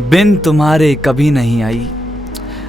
बिन तुम्हारे कभी नहीं आई,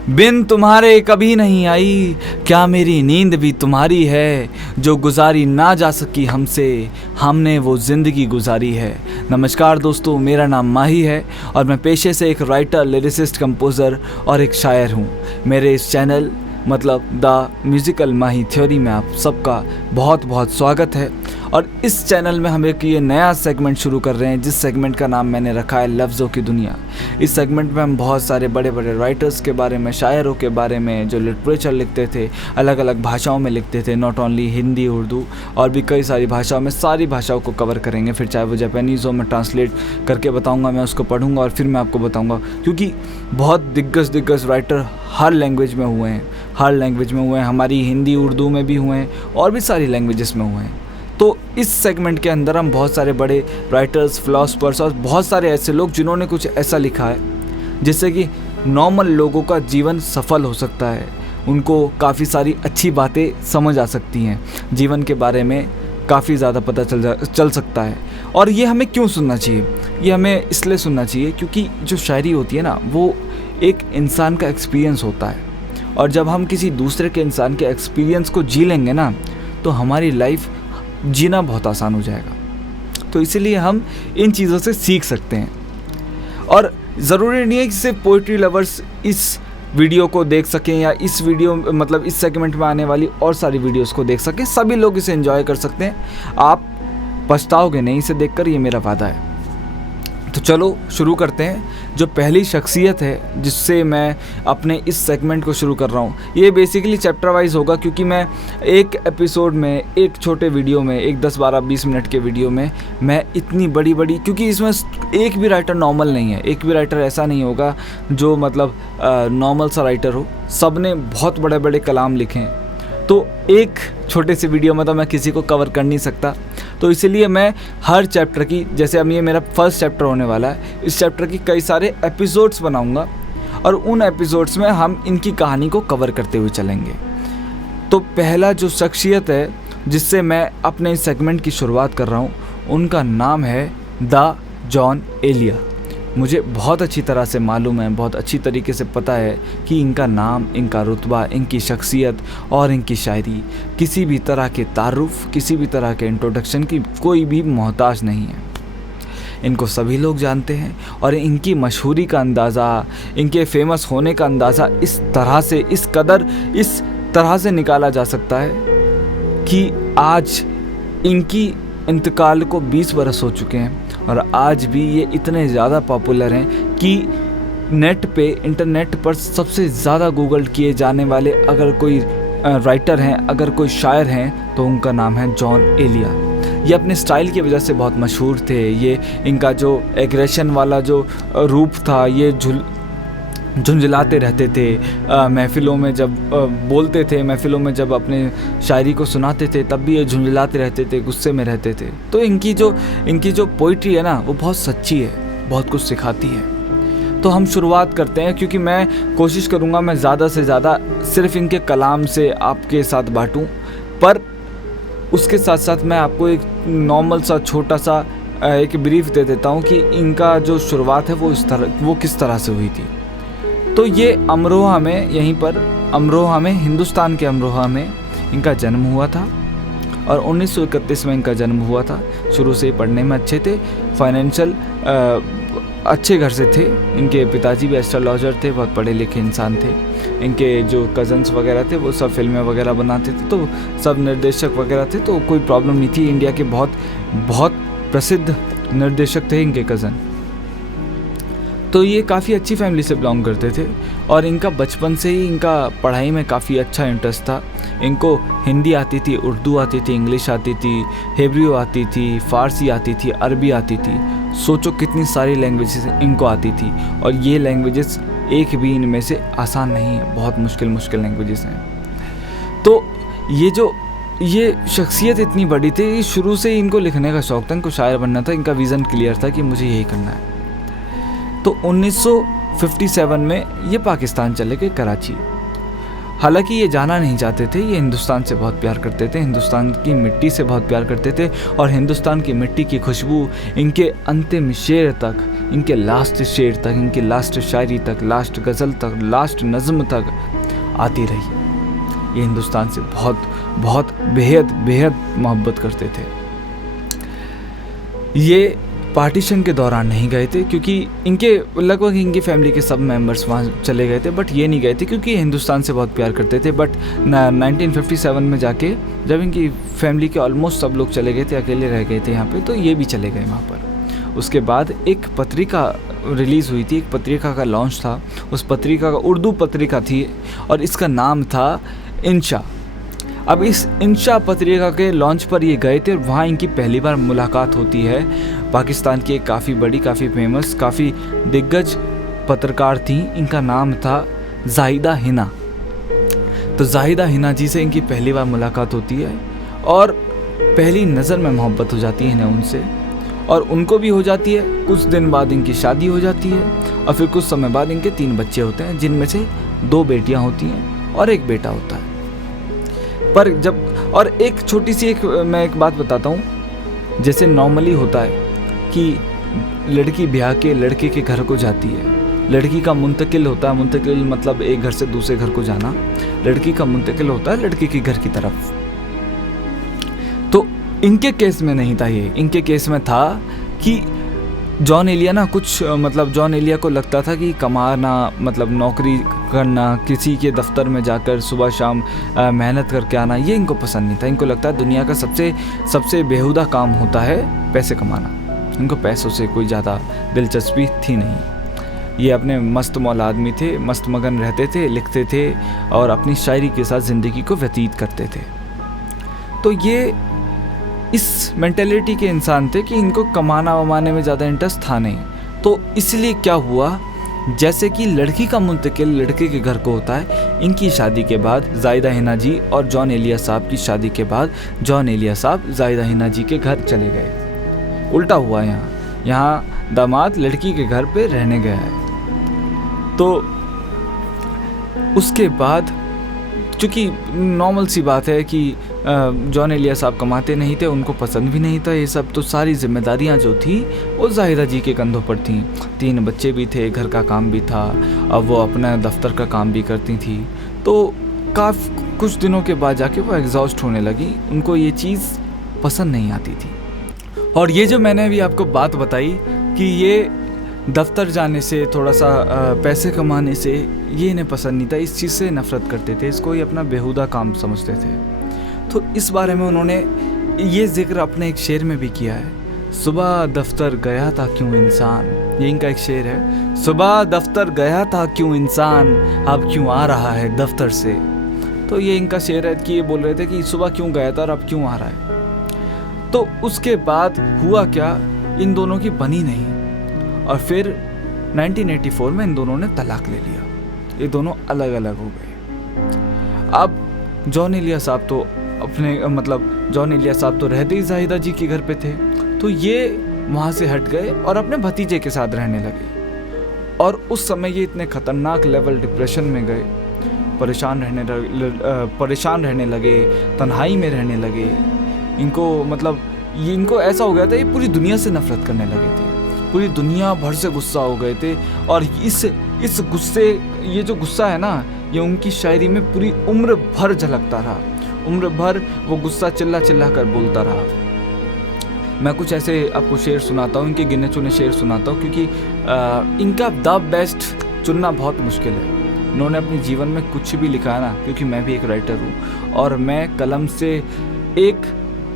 बिन तुम्हारे कभी नहीं आई, क्या मेरी नींद भी तुम्हारी है, जो गुजारी ना जा सकी हमसे, हमने वो ज़िंदगी गुजारी है। नमस्कार दोस्तों, मेरा नाम माही है और मैं पेशे से एक राइटर, लिरिसिस्ट, कंपोज़र और एक शायर हूँ। मेरे इस चैनल मतलब द म्यूज़िकल माही थ्योरी में आप सबका बहुत बहुत स्वागत है। और इस चैनल में हम एक ये नया सेगमेंट शुरू कर रहे हैं, जिस सेगमेंट का नाम मैंने रखा है लफ्ज़ों की दुनिया। इस सेगमेंट में हम बहुत सारे बड़े बड़े राइटर्स के बारे में, शायरों के बारे में, जो लिटरेचर लिखते थे, अलग अलग भाषाओं में लिखते थे, नॉट ओनली हिंदी, उर्दू और भी कई सारी भाषाओं में, सारी भाषाओं को कवर करेंगे। फिर चाहे वो जापानीज़ हो, मैं ट्रांसलेट करके बताऊँगा, मैं उसको पढ़ूँगा और फिर मैं आपको बताऊँगा, क्योंकि बहुत दिग्गज राइटर हर लैंग्वेज में हुए हैं, हमारी हिंदी उर्दू में भी हुए हैं और भी सारी लैंग्वेजेस में हुए हैं। तो इस सेगमेंट के अंदर हम बहुत सारे बड़े राइटर्स, फिलोसफर्स और बहुत सारे ऐसे लोग जिन्होंने कुछ ऐसा लिखा है जिससे कि नॉर्मल लोगों का जीवन सफल हो सकता है, उनको काफ़ी सारी अच्छी बातें समझ आ सकती हैं, जीवन के बारे में काफ़ी ज़्यादा पता चल सकता है। और ये हमें क्यों सुनना चाहिए? ये हमें इसलिए सुनना चाहिए क्योंकि जो शायरी होती है ना, वो एक इंसान का एक्सपीरियंस होता है, और जब हम किसी दूसरे के इंसान के एक्सपीरियंस को जी लेंगे ना, तो हमारी लाइफ जीना बहुत आसान हो जाएगा। तो इसीलिए हम इन चीज़ों से सीख सकते हैं। और ज़रूरी नहीं है कि सिर्फ पोइट्री लवर्स इस वीडियो को देख सकें या इस वीडियो मतलब इस सेगमेंट में आने वाली और सारी वीडियोस को देख सकें। सभी लोग इसे एंजॉय कर सकते हैं। आप पछताओगे नहीं इसे देखकर, ये मेरा वादा है। तो चलो शुरू करते हैं। जो पहली शख्सियत है जिससे मैं अपने इस सेगमेंट को शुरू कर रहा हूँ, ये बेसिकली चैप्टर वाइज होगा, क्योंकि मैं एक एपिसोड में, एक छोटे वीडियो में, एक 10, 12, 20 मिनट के वीडियो में मैं इतनी बड़ी क्योंकि इसमें एक भी राइटर नॉर्मल नहीं है, एक भी राइटर ऐसा नहीं होगा जो मतलब नॉर्मल सा राइटर हो। सब ने बहुत बड़े बड़े कलाम लिखे हैं, तो एक छोटे से वीडियो में तो मैं किसी को कवर कर नहीं सकता। तो इसीलिए मैं हर चैप्टर की, जैसे अब ये मेरा फर्स्ट चैप्टर होने वाला है, इस चैप्टर की कई सारे एपिसोड्स बनाऊंगा और उन एपिसोड्स में हम इनकी कहानी को कवर करते हुए चलेंगे। तो पहला जो शख्सियत है जिससे मैं अपने इस सेगमेंट की शुरुआत कर रहा हूँ, उनका नाम है द जॉन एलिया। मुझे बहुत अच्छी तरह से मालूम है, बहुत अच्छी तरीके से पता है कि इनका नाम, इनका रुतबा, इनकी शख्सियत और इनकी शायरी किसी भी तरह के तारुफ, किसी भी तरह के इंट्रोडक्शन की कोई भी मोहताज नहीं है। इनको सभी लोग जानते हैं और इनकी मशहूरी का अंदाज़ा, इनके फेमस होने का अंदाज़ा इस तरह से निकाला जा सकता है कि आज इनकी इंतकाल को 20 बरस हो चुके हैं और आज भी ये इतने ज़्यादा पॉपुलर हैं कि इंटरनेट पर सबसे ज़्यादा गूगल किए जाने वाले अगर कोई राइटर हैं, अगर कोई शायर हैं, तो उनका नाम है जॉन एलिया। ये अपने स्टाइल की वजह से बहुत मशहूर थे। ये इनका जो एग्रेशन वाला जो रूप था, ये झुंझलाते रहते थे महफ़िलों में, जब बोलते थे, महफ़िलों में जब अपने शायरी को सुनाते थे, तब भी ये झुंझलाते रहते थे, गुस्से में रहते थे। तो इनकी जो पोइट्री है ना, वो बहुत सच्ची है, बहुत कुछ सिखाती है। तो हम शुरुआत करते हैं, क्योंकि मैं कोशिश करूँगा मैं ज़्यादा से ज़्यादा सिर्फ इनके कलाम से आपके साथ बांटूँ, पर उसके साथ साथ मैं आपको एक नॉर्मल सा छोटा सा एक ब्रीफ दे देता हूँ कि इनका जो शुरुआत है वो किस तरह से हुई थी। तो ये अमरोहा में, यहीं पर अमरोहा में, हिंदुस्तान के अमरोहा में इनका जन्म हुआ था और 1931 में इनका जन्म हुआ था। शुरू से ही पढ़ने में अच्छे थे, फाइनेंशियल अच्छे घर से थे। इनके पिताजी भी एस्ट्रोलॉजर थे, बहुत पढ़े लिखे इंसान थे। इनके जो कज़न्स वगैरह थे वो सब फिल्में वगैरह बनाते थे, तो सब निर्देशक वगैरह थे, तो कोई प्रॉब्लम नहीं थी। इंडिया के बहुत प्रसिद्ध निर्देशक थे इनके कज़न। तो ये काफ़ी अच्छी फैमिली से बिलोंग करते थे और इनका बचपन से ही इनका पढ़ाई में काफ़ी अच्छा इंटरेस्ट था। इनको हिंदी आती थी, उर्दू आती थी, इंग्लिश आती थी, हिब्रू आती थी, फ़ारसी आती थी, अरबी आती थी। सोचो कितनी सारी लैंग्वेजेस इनको आती थी, और ये लैंग्वेजेस एक भी इनमें से आसान नहीं है, बहुत मुश्किल लैंग्वेजेस हैं। तो ये शख्सियत इतनी बड़ी थी, शुरू से ही इनको लिखने का शौक़ था, इनको शायर बनना था, इनका विज़न क्लियर था कि मुझे यही करना है। तो 1957 में ये पाकिस्तान चले गए, कराची। हालांकि ये जाना नहीं चाहते थे, ये हिंदुस्तान से बहुत प्यार करते थे, हिंदुस्तान की मिट्टी से बहुत प्यार करते थे, और हिंदुस्तान की मिट्टी की खुशबू इनके अंतिम शेर तक इनके लास्ट शेर तक, इनकी लास्ट शायरी तक, लास्ट गज़ल तक, लास्ट नज़्म तक आती रही। ये हिंदुस्तान से बहुत बहुत बेहद बेहद मोहब्बत करते थे। ये पार्टीशन के दौरान नहीं गए थे, क्योंकि इनके लगभग इनकी फैमिली के सब मेंबर्स वहाँ चले गए थे, बट ये नहीं गए थे क्योंकि हिंदुस्तान से बहुत प्यार करते थे। बट 1957 में जाके जब इनकी फैमिली के ऑलमोस्ट सब लोग चले गए थे, अकेले रह गए थे यहाँ पे, तो ये भी चले गए वहाँ पर। उसके बाद एक पत्रिका रिलीज़ हुई थी, एक पत्रिका का लॉन्च था। उस पत्रिका का उर्दू पत्रिका थी और इसका नाम था इंशा। अब इस इंशा पत्रिका के लॉन्च पर ये गए थे और वहाँ इनकी पहली बार मुलाकात होती है। पाकिस्तान की एक काफ़ी बड़ी, काफ़ी फेमस, काफ़ी दिग्गज पत्रकार थी, इनका नाम था ज़ाहिदा हिना। तो ज़ाहिदा हिना जी से इनकी पहली बार मुलाकात होती है और पहली नज़र में मोहब्बत हो जाती है इन्हें उनसे, और उनको भी हो जाती है। कुछ दिन बाद इनकी शादी हो जाती है और फिर कुछ समय बाद इनके 3 बच्चे होते हैं, जिनमें से 2 बेटियां होती हैं और 1 बेटा होता है। पर जब, और एक छोटी सी मैं एक बात बताता हूँ, जैसे नॉर्मली होता है कि लड़की ब्याह के लड़के के घर को जाती है, लड़की का मुंतकिल होता है, मुंतकिल मतलब एक घर से दूसरे घर को जाना, लड़की का मुंतकिल होता है लड़के के घर की तरफ। तो इनके केस में नहीं था ये, इनके केस में था कि जॉन एलिया ना कुछ मतलब जॉन एलिया को लगता था कि कमाना मतलब नौकरी करना, किसी के दफ्तर में जाकर सुबह शाम मेहनत करके आना, ये इनको पसंद नहीं था। इनको लगता है दुनिया का सबसे बेहुदा काम होता है पैसे कमाना। इनको पैसों से कोई ज़्यादा दिलचस्पी थी नहीं। ये अपने मस्त मौला आदमी थे, मस्त मगन रहते थे, लिखते थे और अपनी शायरी के साथ ज़िंदगी को व्यतीत करते थे। तो ये इस मेंटेलिटी के इंसान थे कि इनको कमाना वमाने में ज़्यादा इंटरेस्ट था नहीं। तो इसलिए क्या हुआ, जैसे कि लड़की का मुंतकिल लड़के के घर को होता है, इनकी शादी के बाद ज़ाहिदा हिना जी और जॉन एलिया साहब की शादी के बाद जॉन एलिया साहब ज़ाहिदा हिना जी के घर चले गए। उल्टा हुआ यहाँ दामाद लड़की के घर पे रहने गया है। तो उसके बाद चूँकि नॉर्मल सी बात है कि जॉन एलिया साहब कमाते नहीं थे, उनको पसंद भी नहीं था ये सब, तो सारी जिम्मेदारियां जो थी वो ज़ाहिदा जी के कंधों पर थीं। 3 बच्चे भी थे, घर का काम भी था, अब वो अपना दफ्तर का काम भी करती थी। तो काफ़ी कुछ दिनों के बाद जाके वो एग्जॉस्ट होने लगी, उनको ये चीज़ पसंद नहीं आती थी। और ये जो मैंने अभी आपको बात बताई कि ये दफ्तर जाने से, थोड़ा सा पैसे कमाने से, ये इन्हें पसंद नहीं था, इस चीज़ से नफ़रत करते थे, इसको ये अपना बेहुदा काम समझते थे। तो इस बारे में उन्होंने ये जिक्र अपने एक शेर में भी किया है। सुबह दफ्तर गया था क्यों इंसान, ये इनका एक शेर है। सुबह दफ्तर गया था क्यों इंसान, अब क्यों आ रहा है दफ्तर से। तो ये इनका शेर है कि ये बोल रहे थे कि सुबह क्यों गया था और अब क्यों आ रहा है। तो उसके बाद हुआ क्या, इन दोनों की बनी नहीं और फिर 1984 में इन दोनों ने तलाक ले लिया, ये दोनों अलग अलग हो गए। अब जॉन एलिया साहब तो जॉन एलिया साहब तो रहते ही ज़ाहिदा जी के घर पे थे, तो ये वहाँ से हट गए और अपने भतीजे के साथ रहने लगे। और उस समय ये इतने ख़तरनाक लेवल डिप्रेशन में गए, परेशान रहने लगे, तन्हाई में रहने लगे। इनको ऐसा हो गया था, ये पूरी दुनिया से नफरत करने लगे थे, पूरी दुनिया भर से गुस्सा हो गए थे। और इस गुस्से, ये जो गुस्सा है ना, ये उनकी शायरी में पूरी उम्र भर झलकता रहा। उम्र भर वो गुस्सा चिल्ला चिल्ला कर बोलता रहा। मैं कुछ ऐसे आपको शेर सुनाता हूँ, इनके गिने चुने शेर सुनाता हूँ, क्योंकि इनका द बेस्ट चुनना बहुत मुश्किल है। इन्होंने अपने जीवन में कुछ भी लिखा है ना, क्योंकि मैं भी एक राइटर हूँ और मैं कलम से एक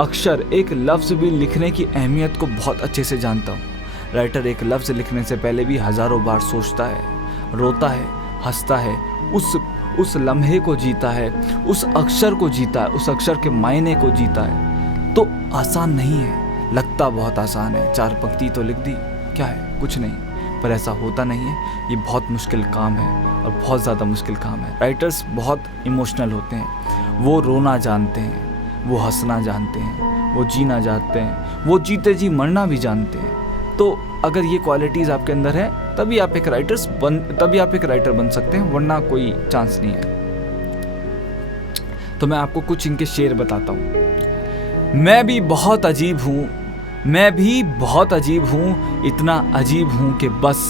अक्षर, एक लफ्ज़ भी लिखने की अहमियत को बहुत अच्छे से जानता हूँ। राइटर एक लफ्ज़ लिखने से पहले भी हज़ारों बार सोचता है, रोता है, हंसता है, उस लम्हे को जीता है, उस अक्षर को जीता है, उस अक्षर के मायने को जीता है। तो आसान नहीं है, लगता बहुत आसान है, 4 पंक्ति तो लिख दी, क्या है, कुछ नहीं, पर ऐसा होता नहीं है। ये बहुत मुश्किल काम है और बहुत ज़्यादा मुश्किल काम है। राइटर्स बहुत इमोशनल होते हैं, वो रोना जानते हैं, वो हंसना जानते हैं, वो जीना जानते हैं, वो जीते जी मरना भी जानते हैं। तो अगर ये क्वालिटीज़ आपके अंदर है तभी आप एक राइटर बन सकते हैं, वरना कोई चांस नहीं है। तो मैं आपको कुछ इनके शेर बताता हूँ। मैं भी बहुत अजीब हूँ, मैं भी बहुत अजीब हूँ, इतना अजीब हूँ कि बस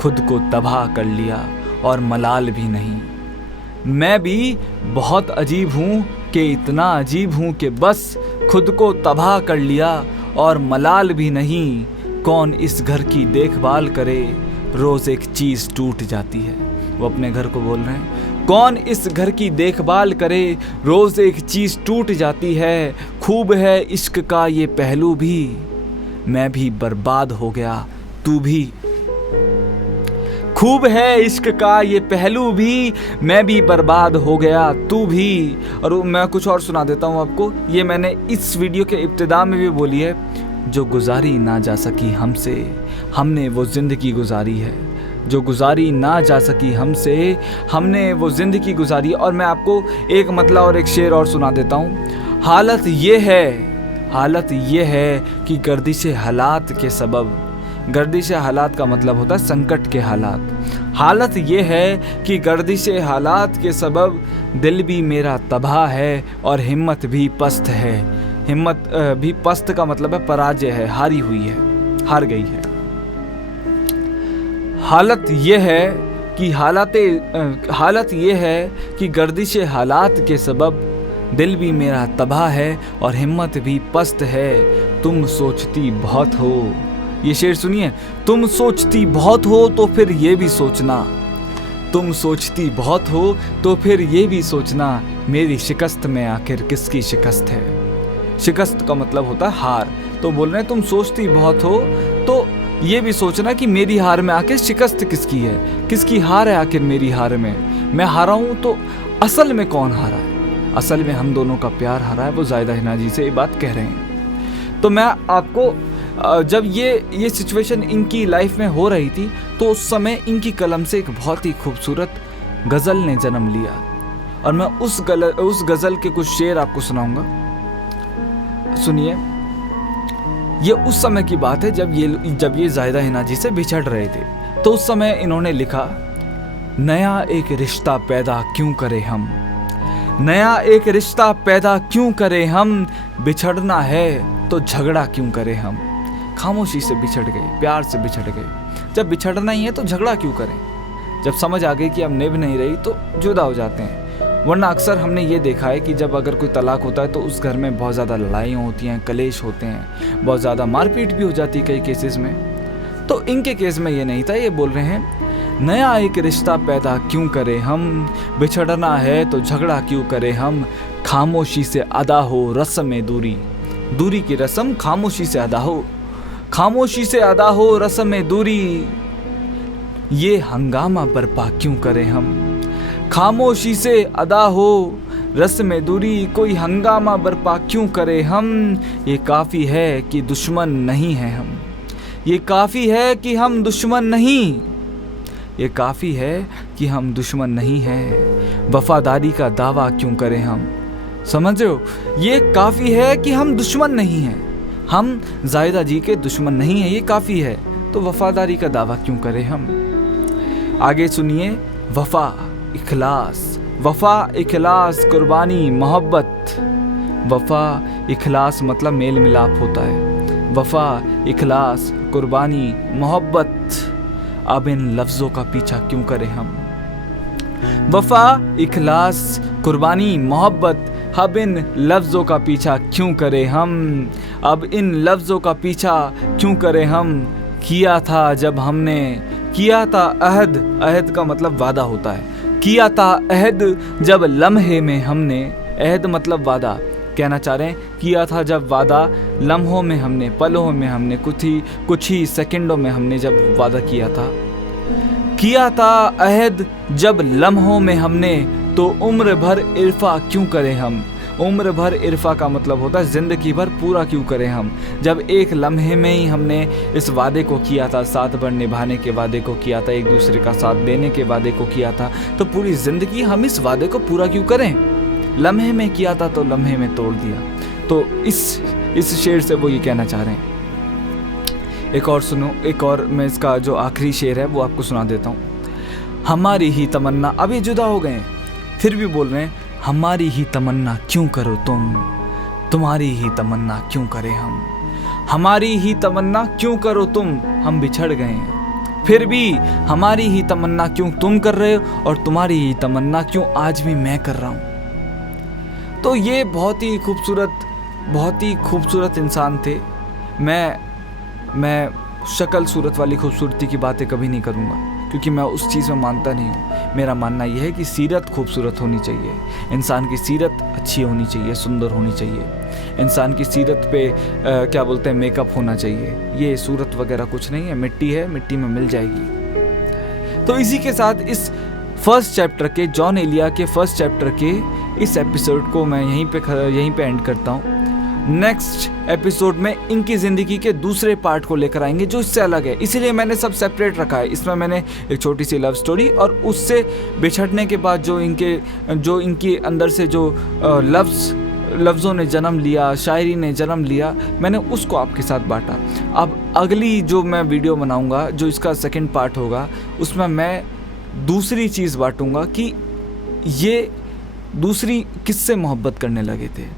खुद को तबाह कर लिया और मलाल भी नहीं। मैं भी बहुत अजीब हूँ कि इतना अजीब हूँ कि बस खुद को तबाह कर लिया और मलाल भी नहीं। कौन इस घर की देखभाल करे, रोज़ एक चीज़ टूट जाती है। वो अपने घर को बोल रहे हैं, कौन इस घर की देखभाल करे, रोज़ एक चीज़ टूट जाती है। खूब है इश्क का ये पहलू भी, मैं भी बर्बाद हो गया तू भी। खूब है इश्क का ये पहलू भी, मैं भी बर्बाद हो गया तू भी। और मैं कुछ और सुना देता हूँ आपको। ये मैंने इस वीडियो के इब्तिदा में भी बोली है। जो गुजारी ना जा सकी हमसे, हमने वो ज़िंदगी गुजारी है। जो गुजारी ना जा सकी हमसे, हमने वो ज़िंदगी गुजारी। और मैं आपको एक मतला और एक शेर और सुना देता हूँ। हालत ये है कि गर्दिश हालात के सबब, गर्दिश हालात का मतलब होता है संकट के हालात। हालत ये है कि गर्दिश हालात के सबब दिल भी मेरा तबाह है और हिम्मत भी पस्त है। हिम्मत भी पस्त का मतलब है पराजय है, हारी हुई है, हार गई है। हालत ये है कि गर्दिश हालात के सबब दिल भी मेरा तबाह है और हिम्मत भी पस्त है। तुम सोचती बहुत हो, ये शेर सुनिए। तुम सोचती बहुत हो तो फिर ये भी सोचना, तुम सोचती बहुत हो तो फिर ये भी सोचना, मेरी शिकस्त में आखिर किसकी शिकस्त है। शिकस्त का मतलब होता है हार। तो बोल रहे हैं तुम सोचती बहुत हो तो ये भी सोचना कि मेरी हार में आखिर शिकस्त किसकी है, किसकी हार है आखिर मेरी हार में। मैं हारा हूँ तो असल में कौन हारा है? असल में हम दोनों का प्यार हारा है। वो ज़ाहिदा हिना जी से ये बात कह रहे हैं। तो मैं आपको जब ये सिचुएशन इनकी लाइफ में हो रही थी तो उस समय इनकी कलम से एक बहुत ही खूबसूरत गज़ल ने जन्म लिया। और मैं उस गज़ल के कुछ शेर आपको सुनाऊंगा, सुनिए। ये उस समय की बात है जब ये ज़ाहिदा हिना जी से बिछड़ रहे थे। तो उस समय इन्होंने लिखा, नया एक रिश्ता पैदा क्यों करें हम, नया एक रिश्ता पैदा क्यों करें हम, बिछड़ना है तो झगड़ा क्यों करें हम। खामोशी से बिछड़ गए, प्यार से बिछड़ गए। जब बिछड़ना ही है तो झगड़ा क्यों करें। जब समझ आ गई कि अब निभ नहीं रही तो जुदा हो जाते हैं। वरना अक्सर हमने ये देखा है कि जब अगर कोई तलाक होता है तो उस घर में बहुत ज़्यादा लड़ाइयाँ होती हैं, कलेश होते हैं, बहुत ज़्यादा मारपीट भी हो जाती है कई केसेस में। तो इनके केस में ये नहीं था। ये बोल रहे हैं, नया एक रिश्ता पैदा क्यों करें हम, बिछड़ना है तो झगड़ा क्यों करें हम। खामोशी से अदा हो रस्म में दूरी, दूरी की रस्म खामोशी से अदा हो, खामोशी से अदा हो रस्म में दूरी। ये हंगामा बर्पा क्यों करें हम, खामोशी से अदा हो रस्म में दूरी। कोई हंगामा बर्पा क्यों करें हम। ये काफ़ी है कि दुश्मन नहीं है हम, ये काफ़ी है कि हम दुश्मन नहीं, ये काफ़ी है कि हम दुश्मन नहीं हैं। वफादारी का दावा क्यों करें हम, समझ रहे हो। ये काफ़ी है कि हम दुश्मन नहीं हैं, हम ज़ाहिदा जी के दुश्मन नहीं हैं, ये काफ़ी है। तो वफादारी का दावा क्यों करें हम। आगे सुनिए, वफा इखलास, वफा इखलास कुर्बानी मोहब्बत। वफा इखलास मतलब मेल मिलाप होता है। वफा इखलास कुर्बानी मोहब्बत, अब इन लफ्ज़ों का पीछा क्यों करें हम। वफा इखलास कुर्बानी मोहब्बत, अब इन लफ्ज़ों का पीछा क्यों करें हम। अब इन लफ्ज़ों का पीछा क्यों करें हम। किया था जब हमने, किया था अहद, अहद का मतलब वादा होता है। किया था अहद जब लम्हे में हमने, अहद मतलब वादा, कहना चाह रहे हैं किया था जब वादा लम्हों में हमने, पलों में हमने, कुछ ही सेकंडों में हमने जब वादा किया था अहद जब लम्हों में हमने, तो उम्र भर इरफा क्यों करें हम। उम्र भर इरफा का मतलब होता है ज़िंदगी भर पूरा क्यों करें हम। जब एक लम्हे में ही हमने इस वादे को किया था, साथ भर निभाने के वादे को किया था, एक दूसरे का साथ देने के वादे को किया था, तो पूरी ज़िंदगी हम इस वादे को पूरा क्यों करें। लम्हे में किया था तो लम्हे में तोड़ दिया। तो इस शेर से वो ये कहना चाह रहे हैं। एक और सुनो, एक और मैं इसका जो आखिरी शेर है वो आपको सुना देता हूँ। हमारी ही तमन्ना, अभी जुदा हो गए फिर भी बोल रहे हैं, हमारी ही तमन्ना क्यों करो तुम, तुम्हारी ही तमन्ना क्यों करें हम। हमारी ही तमन्ना क्यों करो तुम, हम बिछड़ गए हैं। फिर भी हमारी ही तमन्ना क्यों तुम कर रहे हो, और तुम्हारी ही तमन्ना क्यों आज भी मैं कर रहा हूँ। तो ये बहुत ही खूबसूरत इंसान थे। मैं शक्ल सूरत वाली खूबसूरती की बातें कभी नहीं करूँगा, क्योंकि मैं उस चीज़ में मानता नहीं हूँ। मेरा मानना यह है कि सीरत खूबसूरत होनी चाहिए, इंसान की सीरत अच्छी होनी चाहिए, सुंदर होनी चाहिए, इंसान की सीरत पे क्या बोलते हैं, मेकअप होना चाहिए। ये सूरत वगैरह कुछ नहीं है, मिट्टी है, मिट्टी में मिल जाएगी। तो इसी के साथ इस फर्स्ट चैप्टर के, जॉन एलिया के फर्स्ट चैप्टर के इस एपिसोड को मैं यहीं पे एंड करता हूँ। नेक्स्ट एपिसोड में इनकी ज़िंदगी के दूसरे पार्ट को लेकर आएंगे जो इससे अलग है, इसीलिए मैंने सब सेपरेट रखा है। इसमें मैंने एक छोटी सी लव स्टोरी और उससे बिछड़ने के बाद जो इनके अंदर से जो लफ्ज़ों ने जन्म लिया, शायरी ने जन्म लिया, मैंने उसको आपके साथ बांटा। अब अगली जो मैं वीडियो बनाऊंगा, जो इसका सेकंड पार्ट होगा, उसमें मैं दूसरी चीज़ बांटूंगा कि ये दूसरी किससे मोहब्बत करने लगे थे।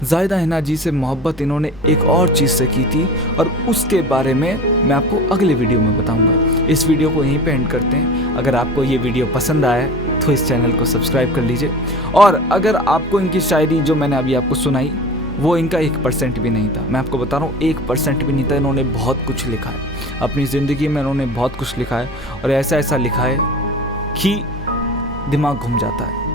ज़ाहिदा हिना जी से मोहब्बत इन्होंने एक और चीज़ से की थी, और उसके बारे में मैं आपको अगले वीडियो में बताऊंगा। इस वीडियो को यहीं पे एंड करते हैं। अगर आपको ये वीडियो पसंद आया तो इस चैनल को सब्सक्राइब कर लीजिए, और अगर आपको इनकी शायरी जो मैंने अभी आपको सुनाई वो इनका 1% भी नहीं था, मैं आपको बता रहा हूँ 1% भी नहीं था। इन्होंने बहुत कुछ लिखा है अपनी ज़िंदगी में, इन्होंने बहुत कुछ लिखा है, और ऐसा लिखा है कि दिमाग घूम जाता है,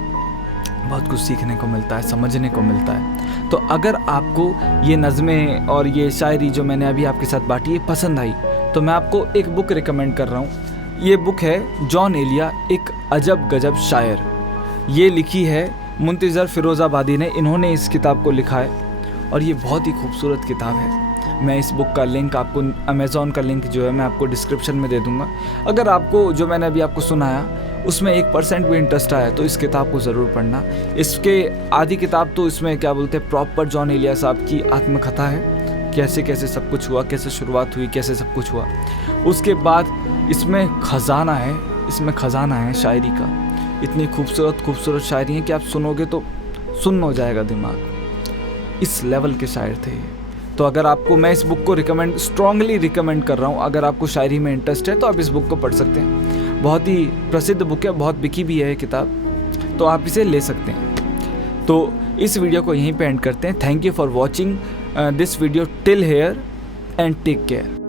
बहुत कुछ सीखने को मिलता है, समझने को मिलता है। तो अगर आपको ये नज़में और ये शायरी जो मैंने अभी आपके साथ बांटी है पसंद आई, तो मैं आपको एक बुक रिकमेंड कर रहा हूँ। ये बुक है जॉन एलिया, एक अजब गजब शायर। ये लिखी है मुंतज़र फिरोज़ाबादी ने, इन्होंने इस किताब को लिखा है, और ये बहुत ही खूबसूरत किताब है। मैं इस बुक का लिंक आपको, अमेज़ॉन का लिंक जो है मैं आपको डिस्क्रिप्शन में दे दूँगा। अगर आपको जो मैंने अभी आपको सुनाया उसमें 1% भी इंटरेस्ट आया तो इस किताब को ज़रूर पढ़ना। इसके आधी किताब तो इसमें क्या बोलते हैं, प्रॉपर जॉन एलिया साहब की आत्मकथा है, कैसे कैसे सब कुछ हुआ, कैसे शुरुआत हुई, कैसे सब कुछ हुआ। उसके बाद इसमें ख़जाना है शायरी का। इतनी खूबसूरत शायरी है कि आप सुनोगे तो सुन्न हो जाएगा दिमाग। इस लेवल के शायर थे। तो अगर आपको, मैं इस बुक को स्ट्रांगली रिकमेंड कर रहा हूँ। अगर आपको शायरी में इंटरेस्ट है तो आप इस बुक को पढ़ सकते हैं। बहुत ही प्रसिद्ध बुक है, बहुत बिकी भी है ये किताब, तो आप इसे ले सकते हैं। तो इस वीडियो को यहीं पे एंड करते हैं। Thank you for watching this video till here, and take care.